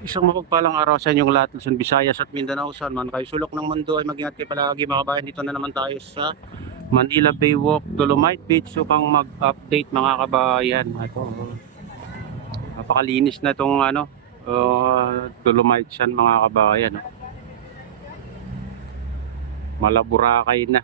Isang mapagpalang araw sa inyong lahat, Luzon, Visayas at Mindanao. Saan man kayo sulok ng mundo ay mag-ingat kayo palagi mga kabayan. Dito na naman tayo sa Manila Bay Walk, Dolomite Beach upang mag-update mga kabayan. Ito, napakalinis na itong Dolomite yan mga kabayan. Malaburakay na.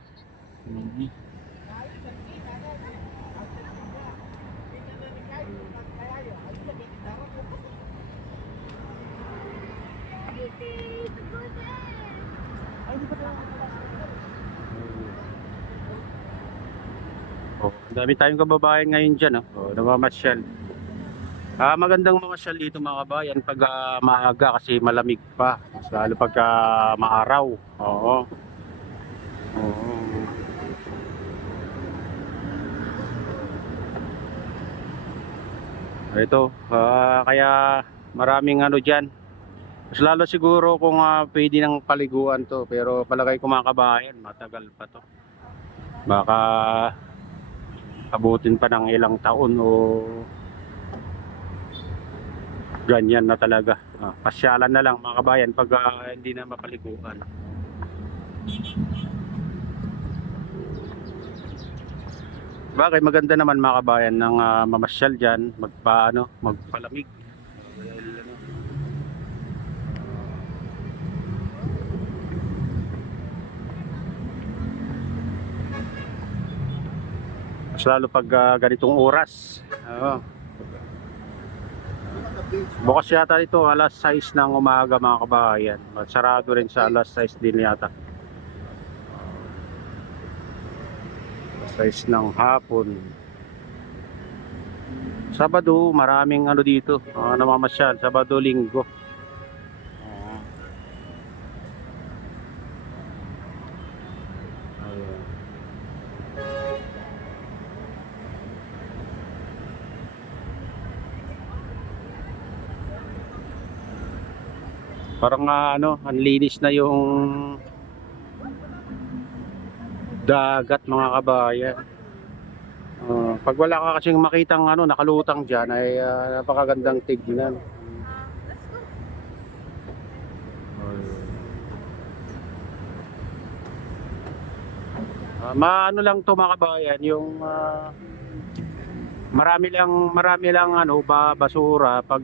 Oh, dami tayong kababayan ngayon dyan. Namamasyal. Magandang mamasyal dito mga kabayan pag maaga kasi malamig pa. Lalo pag maaraw. Oo. Oo. Ito, kaya maraming ano dyan. Mas lalo siguro kung pwede ng paliguan to. Pero palagay ko mga kabayan, matagal pa to. Baka abutin pa ng ilang taon o ganyan na talaga. Pasyalan na lang mga kabayan pag hindi na mapaliguan. Bagay maganda naman mga kabayan ng mamasyal dyan, magpalamig. Dahil, mas lalo pag ganitong oras. Bukas yata dito alas 6 ng umaga mga kabayan. Sarado rin sa alas 6 din yata. 6 ng hapon. Sabado, maraming ano dito, namamasyal. Sabado, linggo. Parang ang linis na yung dagat mga kabayan. Pag wala ka kasing makitang nakalutang dyan ay napakagandang tignan. Maano lang to mga kabayan, yung marami lang basura pag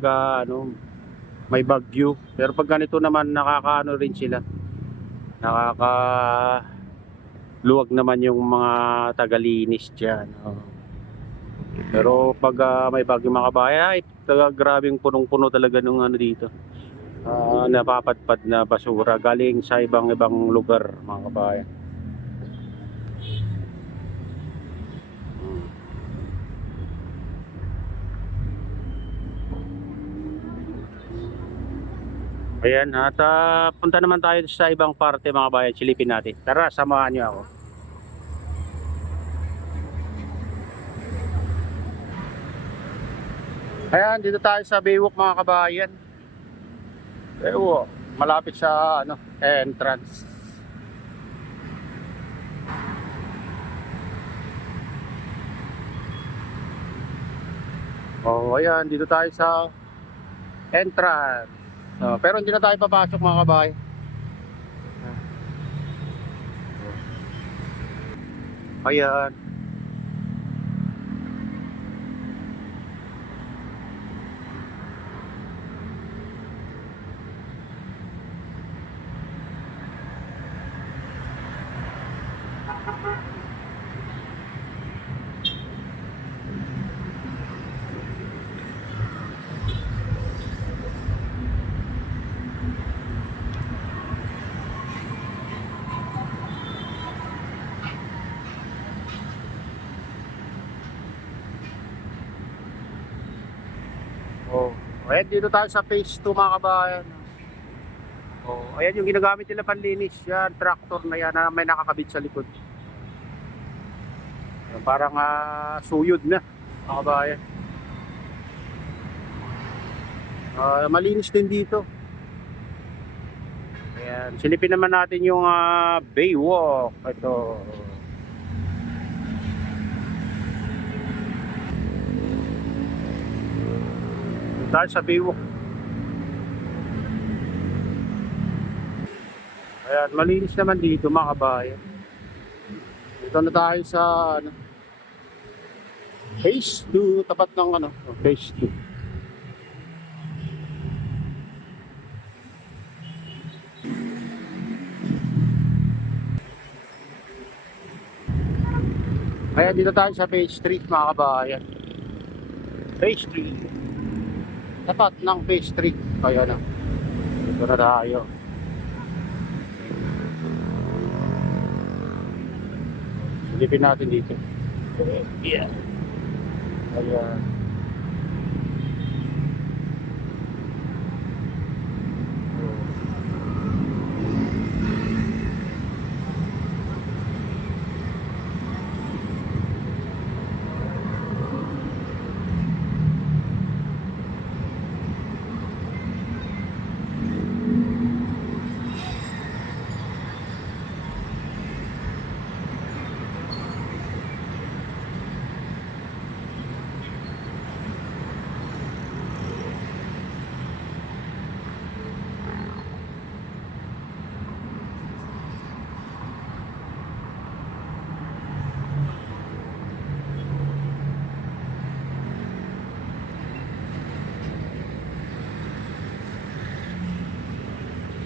may bagyo. Pero pag ganito naman nakakaano rin sila. Luwag naman yung mga tagalinis diyan. Pero pag may bagyo mga kabayan, ay grabing punong-puno talaga nung dito. Napapadpad na basura galing sa ibang lugar mga kabayan. Ayan, at punta naman tayo sa ibang parte mga bayan, silipin natin. Tara, samahan niyo ako. Ayan, dito tayo sa Baywalk mga kabayan. Baywalk, malapit sa entrance. Oh, ayan, dito tayo sa entrance. Pero hindi na tayo papasok mga kabayan. Ayan. Oh, ayan dito tayo sa phase 2 mga kabayan. Oh, ayan yung ginagamit nila panlinis. Yan, tractor na yan na may nakakabit sa likod. Yan, parang suyod na mga kabayan. Malinis din dito. Ayan, silipin naman natin yung Baywalk. Ito. Dahil sa Baywalk. Ayan, malinis naman dito mga kabayan. Dito na tayo sa ano, phase 2, tapat ng ano, phase 2. Ayan, dito tayo sa phase 3 mga kabayan. Phase 3. Tapat ng phase 3. Ayan na. Dito na tayo. Silipin natin dito. Yeah. Ayan.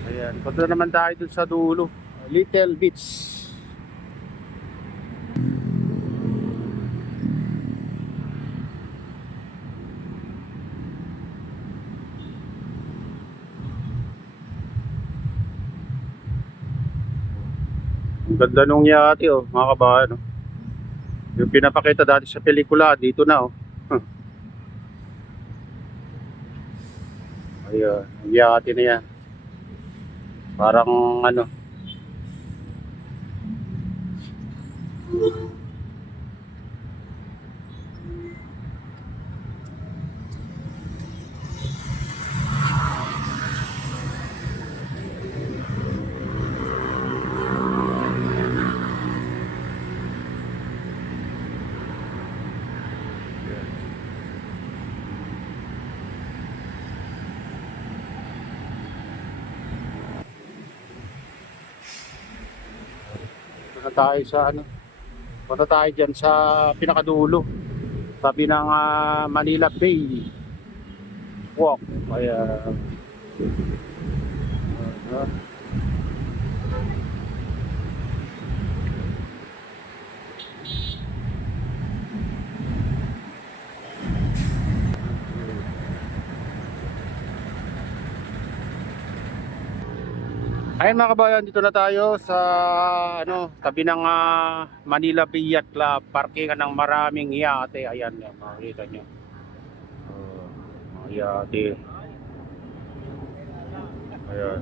Ayan, punta naman tayo dun sa dulo. Little Beach. Ang ganda nung yate oh, mga kabahan oh. Yung pinapakita dati sa pelikula, dito na oh. Ayan, ang yate na yan. Parang ano. Punta tayo sa ano. Punta tayo dyan sa pinakadulo. Sabi ng Manila Bay Walk. Ayan. Ayun mga kabayan, dito na tayo sa ano, tabi ng Manila Bay Yacht Club, parkingan ng maraming yate. Ayan, yan, makikita nyo. Mga yate. Ayan.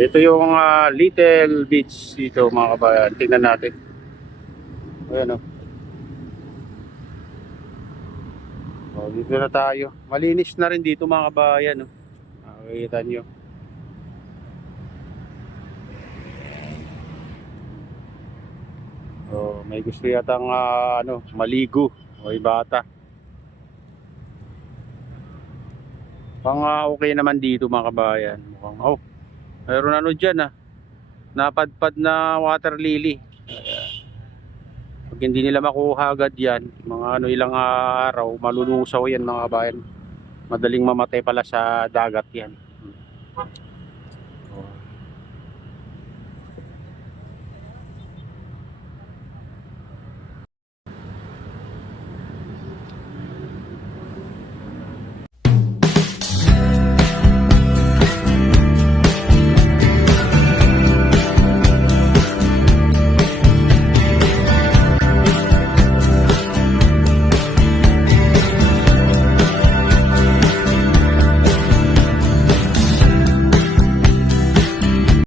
Ito yung Little Beach dito mga kabayan. Tingnan natin. Ayan o. Dito na tayo. Malinis na rin dito mga kabayan. Makikita nyo. May gusto yatang ano, maligo. O bata. Pang okay naman dito mga kabayan. Mukhang mayroon ano dyan napadpad na water lily. Pag hindi nila makuha agad yan, mga ano ilang araw, malulusaw yan mga kabayan. Madaling mamatay pala sa dagat yan.